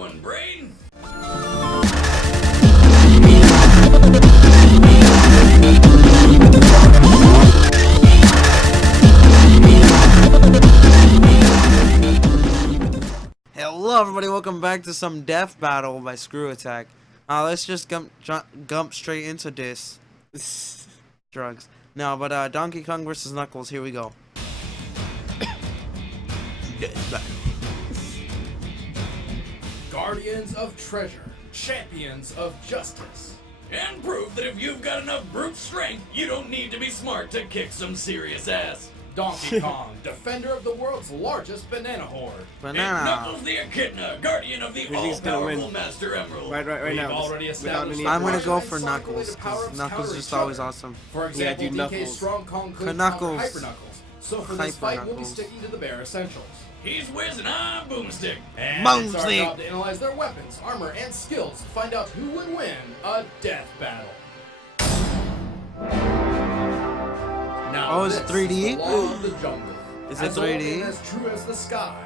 one, Brain. Hello everybody, welcome back to some Death Battle by Screw Attack. Let's just gump straight into this. Drugs. No, but Donkey Kong versus Knuckles, here we go. Death Battle. Guardians of treasure, champions of justice. And proof that if you've got enough brute strength, you don't need to be smart to kick some serious ass. Donkey Kong, defender of the world's largest banana horde. And Knuckles the Echidna, guardian of the all-powerful Master Emerald. Right now. Already established I'm gonna go for Knuckles, because Knuckles is just always awesome. For example, dude, DK's Knuckles. strong Kong could Knuckles. counter Hyper Knuckles. So for this Hyper fight, we'll be Knuckles. sticking to the bare essentials. He's Wiz and I'm Boomstick. And it's our job to analyze their weapons, armor, and skills to find out who would win a death battle. Now, Oh, is it 3D? This is the law of the jungle. Is it As old 3D? and as true as the sky.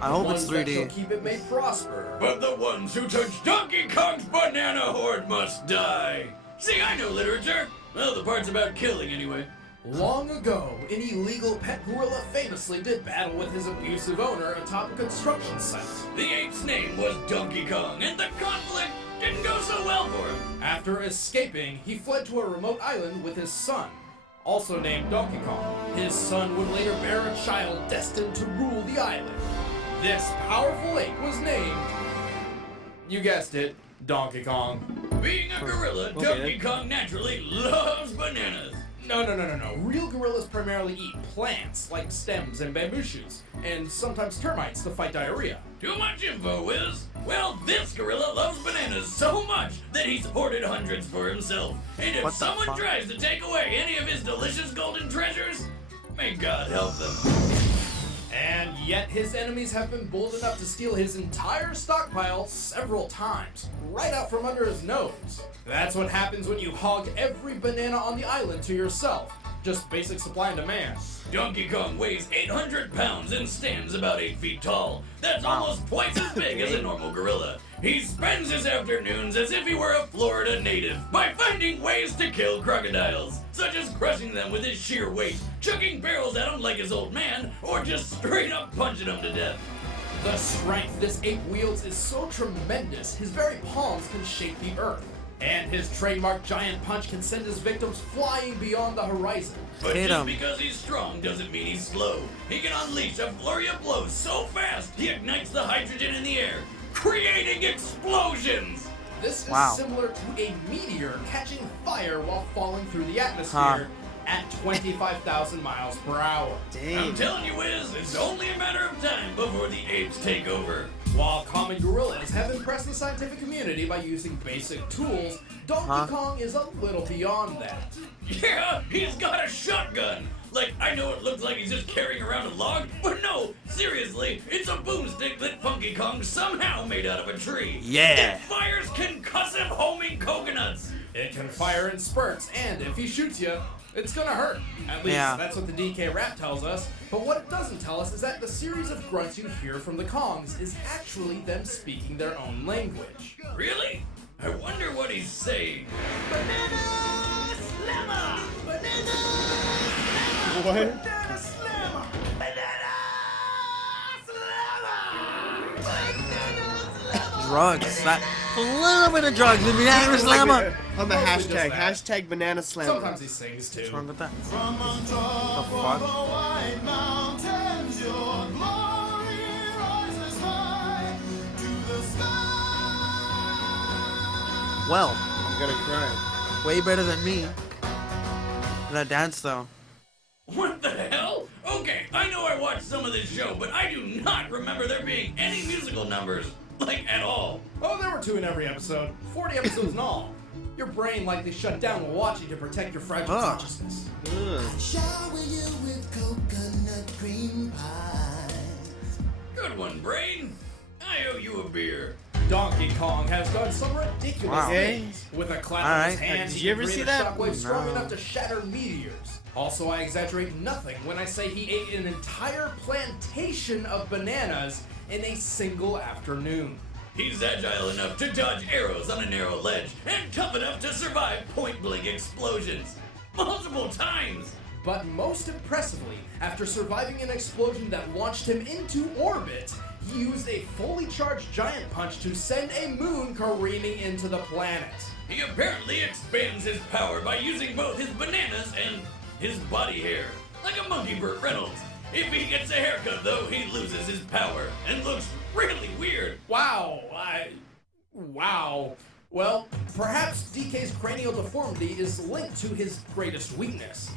I hope it's Ones that 3D. shall keep it may prosper. But the ones who touch Donkey Kong's banana horde must die. See, I know literature. Well, the parts about killing, anyway. Long ago, an illegal pet gorilla famously did battle with his abusive owner atop a construction site. The ape's name was Donkey Kong, and the conflict didn't go so well for him. After escaping, he fled to a remote island with his son, also named Donkey Kong. His son would later bear a child destined to rule the island. This powerful ape was named, you guessed it, Donkey Kong. Being a gorilla, Donkey Kong naturally loves bananas. No. Real gorillas primarily eat plants like stems and bamboo shoots, and sometimes termites to fight diarrhea. Too much info, Wiz. Well, this gorilla loves bananas so much that he's hoarded hundreds for himself. And if What the someone fuck? tries to take away any of his delicious golden treasures, may God help them. And yet his enemies have been bold enough to steal his entire stockpile several times, right out from under his nose. That's what happens when you hog every banana on the island to yourself. Just basic supply and demand. Donkey Kong weighs 800 pounds and stands about 8 feet tall. That's almost twice as big as a normal gorilla. He spends his afternoons as if he were a Florida native by finding ways to kill crocodiles, such as crushing them with his sheer weight, chucking barrels at them like his old man, or just straight up punching them to death. The strength this ape wields is so tremendous, his very palms can shake the earth. And his trademark giant punch can send his victims flying beyond the horizon. But Hit just him. because he's strong doesn't mean he's slow. He can unleash a flurry of blows so fast he ignites the hydrogen in the air, creating explosions! This is Wow. similar to a meteor catching fire while falling through the atmosphere at 25,000 miles per hour. I'm telling you, Wiz, it's only a matter of time before the apes take over. While common gorillas have impressed the scientific community by using basic tools, Donkey Kong is a little beyond that. Yeah, he's got a shotgun! Like, I know it looks like he's just carrying around a log, but no, seriously, it's a boomstick that Funky Kong somehow made out of a tree. Yeah. It fires concussive homing coconuts! It can fire in spurts, and if he shoots you, it's gonna hurt. At least Yeah. that's what the DK rap tells us. But what it doesn't tell us is that the series of grunts you hear from the Kongs is actually them speaking their own language. Really? I wonder what he's saying. Banana Slammer! Banana What? Banana Slammer! Banana Slammer! Banana Slammer! Drugs. That a little bit of drugs. The banana slammer. On the Mostly just hashtag, that. hashtag banana slammer. Sometimes he sings too. What's wrong with that? From on The top fuck? of the white mountains, your glory rises high to the sky. Well, I'm gonna cry. way better than me. That dance though. What the hell? Okay, I know I watched some of this show, but I do not remember there being any musical numbers. Like, at all. Oh, there were 2 in every episode. 40 episodes in all. Your brain likely shut down while watching to protect your fragile Ugh. consciousness. Ugh. Shower you with coconut cream pies. Good one, Brain. I owe you a beer. Donkey Kong has done some ridiculous Wow. things. With a clap in Alright. his hand, Did he you can ever create see a that? shockwave strong No. enough to shatter meteors. Also, I exaggerate nothing when I say he ate an entire plantation of bananas in a single afternoon. He's agile enough to dodge arrows on a narrow ledge and tough enough to survive point-blank explosions. Multiple times! But most impressively, after surviving an explosion that launched him into orbit, he used a fully charged giant punch to send a moon careening into the planet. He apparently expands his power by using both his bananas and his body hair, like a monkey Burt Reynolds. If he gets a haircut though, he loses his power and looks really weird. Wow, wow. Well, perhaps DK's cranial deformity is linked to his greatest weakness.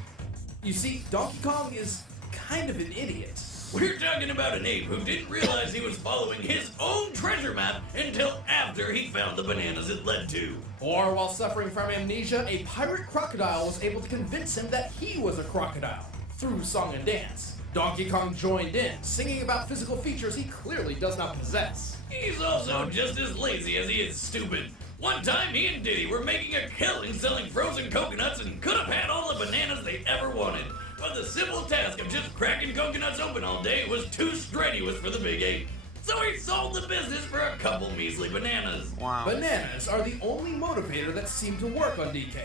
You see, Donkey Kong is kind of an idiot. We're talking about an ape who didn't realize he was following his own treasure map until after he found the bananas it led to. Or while suffering from amnesia, a pirate crocodile was able to convince him that he was a crocodile through song and dance. Donkey Kong joined in, singing about physical features he clearly does not possess. He's also just as lazy as he is stupid. One time, he and Diddy were making a killing selling frozen coconuts and could have had all the bananas they ever wanted. But the simple task of just cracking coconuts open all day was too strenuous for the big ape. So he sold the business for a couple measly bananas. Wow. Bananas are the only motivator that seem to work on DK.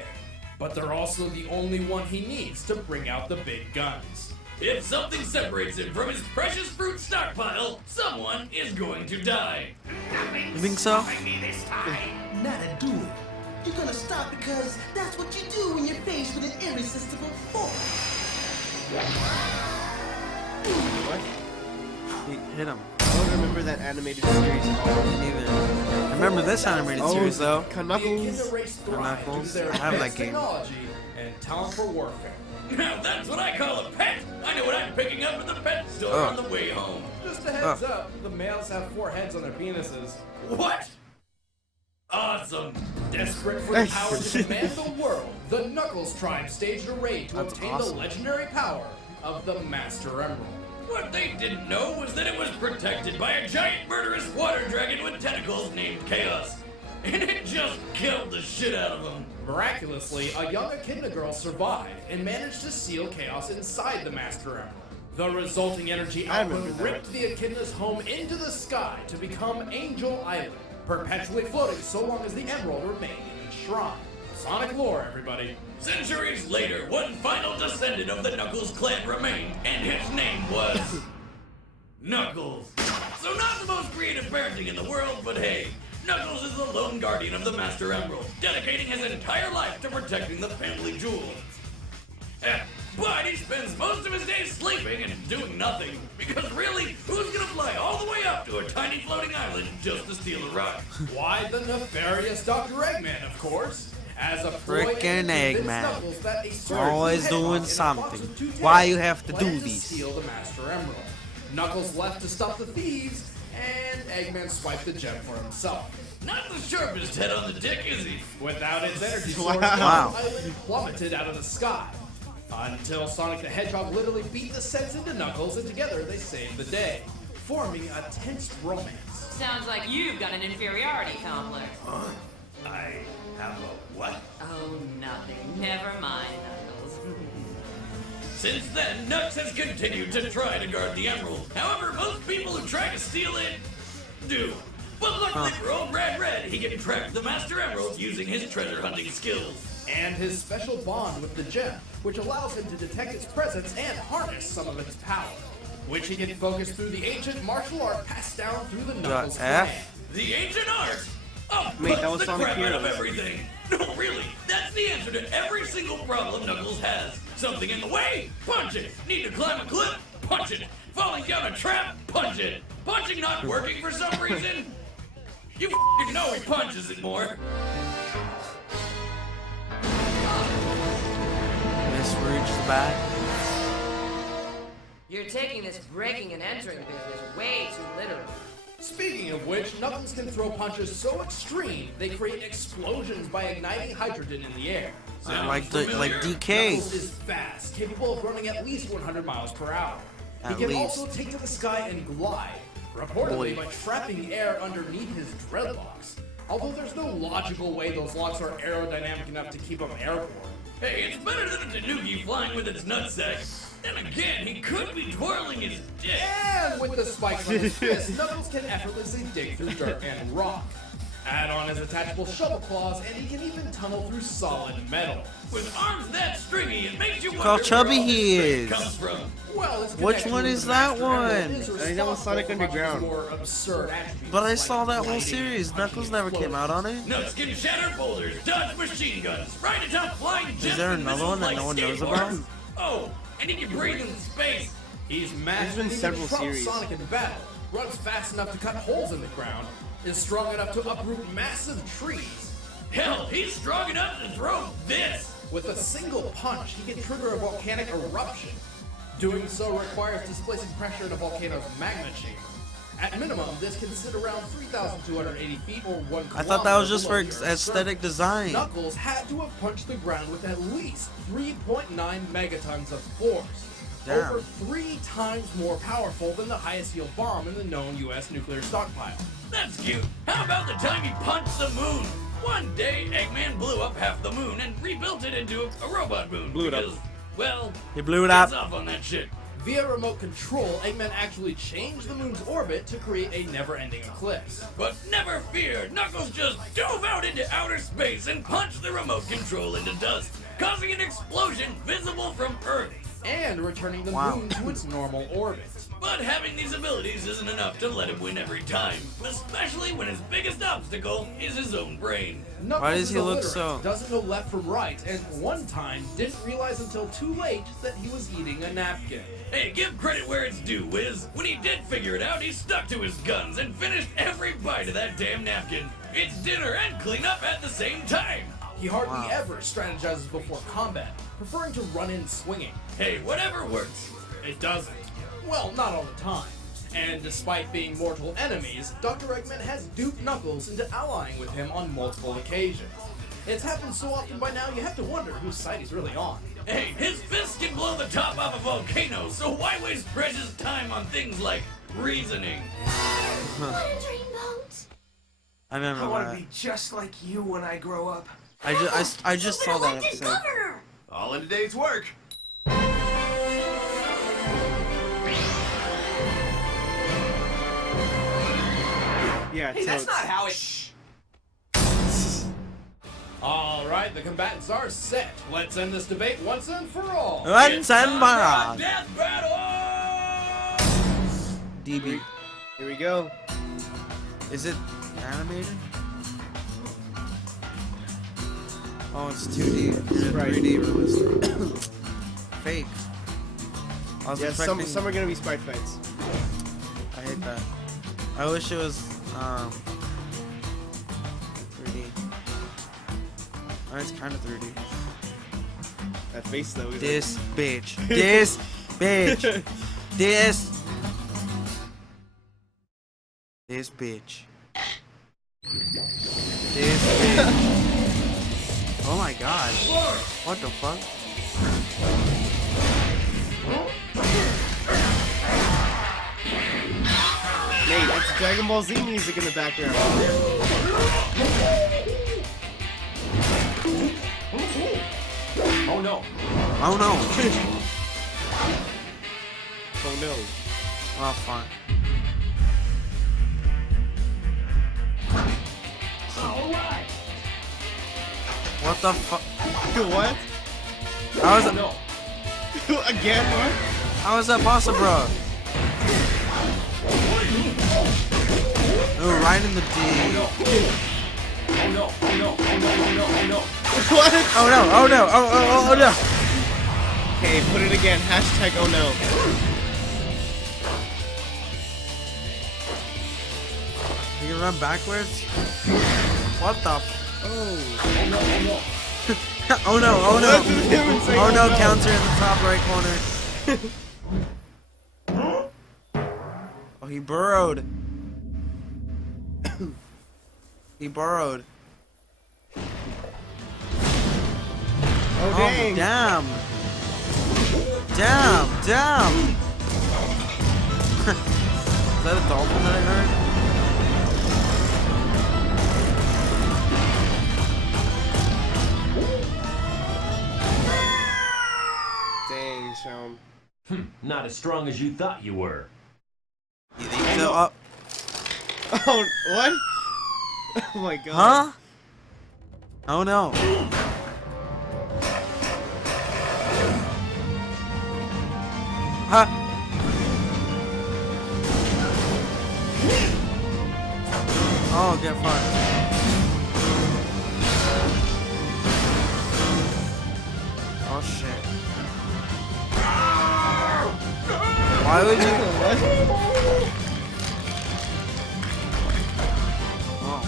But they're also the only one he needs to bring out the big guns. If something separates him from his precious fruit stockpile, someone is going to die. You think so? Not a do it. You're gonna stop because that's what you do when you're faced with an irresistible force. What? He hit him. I don't remember that animated series at all. Me neither. I remember this animated series though. The Knuckles. Echidna race thrived due to Knuckles. their I have that advanced game. technology and talent for warfare. Now that's what I call a pet. I know what I'm picking up at the pet store Oh. on the way home. Just a heads up, the males have 4 heads on their penises. What? Awesome. Desperate for the power to command the world, the Knuckles tribe staged a raid to That's obtain awesome. the legendary power of the Master Emerald. What they didn't know was that it was protected by a giant murderous water dragon with tentacles named Chaos. And it just killed the shit out of him. Miraculously, a young Echidna girl survived and managed to seal Chaos inside the Master Emerald. The resulting energy I output remember that. ripped the Echidna's home into the sky to become Angel Island, perpetually floating so long as the Emerald remained in its shrine. Sonic lore, everybody. Centuries later, one final descendant of the Knuckles clan remained, and his name was Knuckles. So not the most creative parenting in the world, but hey, Knuckles is the lone guardian of the Master Emerald, dedicating his entire life to protecting the family jewel. But he spends most of his days sleeping and doing nothing, because really, who's gonna fly all the way up to a tiny floating island just to steal a rock? Why, the nefarious Dr. Eggman, of course. As a ploy Frickin' to convince Eggman. Knuckles that a certain Always hedgehog doing in a box something. with 2 tails Why you have to do planned this? Steal the Master Emerald. Knuckles left to stop the thieves, and Eggman swiped the gem for himself. Not the sharpest head on the dick, is he? Without its energy source, Wow. the island plummeted out of the sky. Until Sonic the Hedgehog literally beat the sense into Knuckles, and together they saved the day, forming a tense romance. Sounds like you've got an inferiority complex. I have a what? Oh, nothing. Never mind, Knuckles. Since then, Nux has continued to try to guard the Emerald. However, most people who try to steal it do. But luckily for old Red Red, he can track the Master Emerald using his treasure hunting skills. And his special bond with the gem, which allows him to detect its presence and harness some of its power, which he can focus through the ancient martial art passed down through the Knuckles clan. The ancient art of Wait, that was the Sonic crap out of Heroes. everything. No, really, that's the answer to every single problem Knuckles has. Something in the way? Punch it. Need to climb a cliff? Punch it. Falling down a trap? Punch it. Punching not working for some reason? You f***ing know he punches it more. Miss Rouge the Bat. You're taking this breaking and entering business way too literally. Speaking of which, Knuckles can throw punches so extreme they create explosions by igniting hydrogen in the air. Sounds Like familiar. DK. Knuckles is fast, capable of running at least 100 miles per hour. At He can least. also take to the sky and glide, reportedly Boy. by trapping air underneath his dreadlocks. Although there's no logical way those locks are aerodynamic enough to keep him airborne. Hey, it's better than a tanuki flying with its nutsack. Then again, he could be twirling his dick. And with the spikes on his fist, Knuckles can effortlessly dig through dirt and rock. Add on his attachable shovel claws, and he can even tunnel through solid metal. With arms that stringy, it makes you Look wonder how chubby where all he this is. strength comes from. Well, his Which connection one with is the that Master Emerald one? is I think that was Sonic responsible for much of his Underground. more absurd attributes But I like saw that whole gliding series. and Knuckles never came out on it. Nuts can shatter boulders, dodge machine guns, ride atop flying jets. there and another one that missiles no one like knows about? skateboards. Oh, and he can breathe in space. He's There's massive been and even several trumps series. Sonic in battle, runs fast enough to cut holes in the ground, is strong enough to uproot massive trees. Hell, he's strong enough to throw this. With a single punch, he can trigger a volcanic eruption. Doing so requires displacing pressure in a volcano's magma chamber. At minimum, this can sit around 3,280 feet or 1 kilometer. I thought that was just for below the Earth's aesthetic surface. design. Knuckles had to have punched the ground with at least 3.9 megatons of force. Damn. Over 3 times more powerful than the highest yield bomb in the known US nuclear stockpile. That's cute. How about the time he punched the moon? One day, Eggman blew up half the moon and rebuilt it into a robot moon. Blew it up. because, well, He blew it hands up. off on that shit. Via remote control, Eggman actually changed the moon's orbit to create a never-ending eclipse. But never fear, Knuckles just dove out into outer space and punched the remote control into dust, causing an explosion visible from Earth. And returning the Wow. moon to its normal orbit. But having these abilities isn't enough to let him win every time, especially when his biggest obstacle is his own brain. Knuckles Why does is he look illiterate, so- doesn't know left from right, and one time didn't realize until too late that he was eating a napkin. Hey, give credit where it's due, Wiz. When he did figure it out, he stuck to his guns and finished every bite of that damn napkin. It's dinner and cleanup at the same time. He hardly Wow. ever strategizes before combat, preferring to run in swinging. Hey, whatever works. It doesn't. Well, not all the time. And despite being mortal enemies, Dr. Eggman has duped Knuckles into allying with him on multiple occasions. It's happened so often by now you have to wonder whose side he's really on. Hey, his fists can blow the top off a volcano, so why waste precious time on things like reasoning? Want a dreamboat? I remember I want to that. be just like you when I grow up. I just saw that Elected episode. governor! All in a day's work. Yeah, Hey, that's totes. not how it. Alright, the combatants are set. Let's end this debate once and for all. Once and It's for Death Battle! DB. Here we go. Is it animated? Oh, it's 2D. Or Right. 3D realistic. Fake. I was Yeah, expecting. some are gonna be sprite fights. I hate that. I wish it was 3D. Oh, it's kind of 3D. That face though. Is This bitch. This bitch. This. This bitch. This bitch. Oh my god. What the fuck? Nate, it's Dragon Ball Z music in the background. Oh no. Oh no. Oh no. Well, fine. What the fuck? What? How is it? No. Again? What? How is that possible, bro? Oh, right in the D. Oh no. Oh no. Oh no. Oh no. Oh no. What? Oh no! Oh no! Oh no! Okay, put it again. Hashtag oh no. You can run backwards? What the? Oh. Oh no! Oh What no! did him say, Oh no! Counter in the top right corner. Oh, he burrowed. He burrowed. Oh Oh, dang. damn! Damn! Damn! Is that a dolphin that I heard? Dang, Sean. Not as strong as you thought you were. You think so? Up? Oh, what? Oh my god. Huh? Oh no. Huh? Oh, get fucked. Oh shit. Why would you? What? Oh.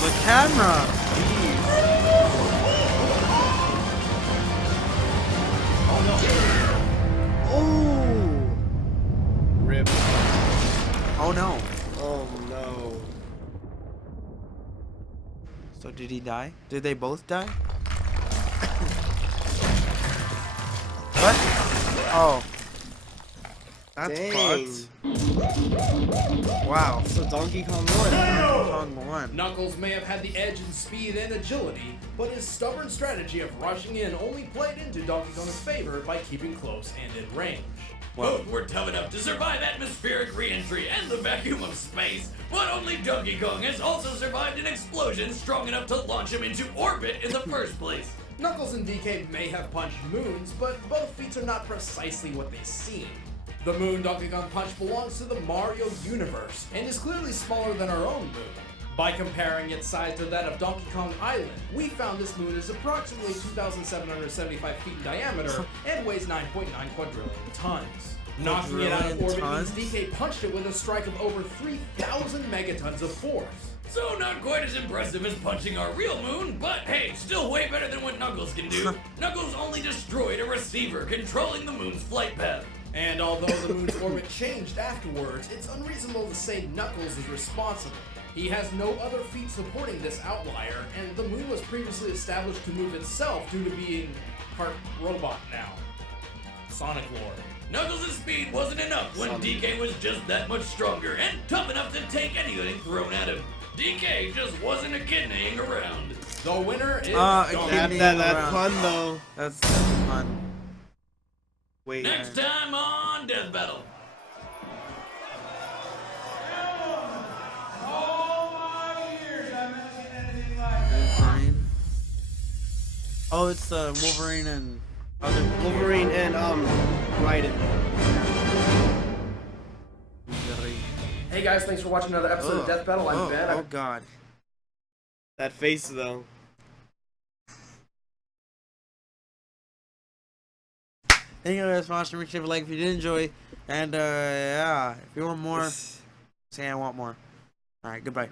The camera. Oh! Rip. Oh no. Oh no. So did he die? Did they both die? What? Oh. That's Dang. fucked. Wow. So Donkey Kong won. Kong won. Knuckles may have had the edge in speed and agility, but his stubborn strategy of rushing in only played into Donkey Kong's favor by keeping close and in range. Both were tough enough to survive atmospheric re-entry and the vacuum of space, but only Donkey Kong has also survived an explosion strong enough to launch him into orbit in the first place. Knuckles and DK may have punched moons, but both feats are not precisely what they seem. The moon Donkey Kong punched belongs to the Mario universe, and is clearly smaller than our own moon. By comparing its size to that of Donkey Kong Island, we found this moon is approximately 2,775 feet in diameter and weighs 9.9 quadrillion tons. Knocking it out of orbit means DK punched it with a strike of over 3,000 megatons of force. So not quite as impressive as punching our real moon, but hey, still way better than what Knuckles can do. Knuckles only destroyed a receiver controlling the moon's flight path. And although the moon's orbit changed afterwards, it's unreasonable to say Knuckles is responsible. He has no other feat supporting this outlier, and the moon was previously established to move itself due to being part robot now. Sonic lore. Knuckles' speed wasn't enough when DK was just that much stronger and tough enough to take anything thrown at him. DK just wasn't a kid naying around. The winner is Donkey. That pun though. That's fun. Wait. Next time on Death Battle. Wolverine. Oh, it's the Wolverine and other Wolverine and Raiden. Hey guys, thanks for watching another episode of Death Battle. I'm Ben. Oh god. That face though. Thank you guys for watching. Make sure to like if you did enjoy. And yeah, if you want more, say I want more. Alright, goodbye.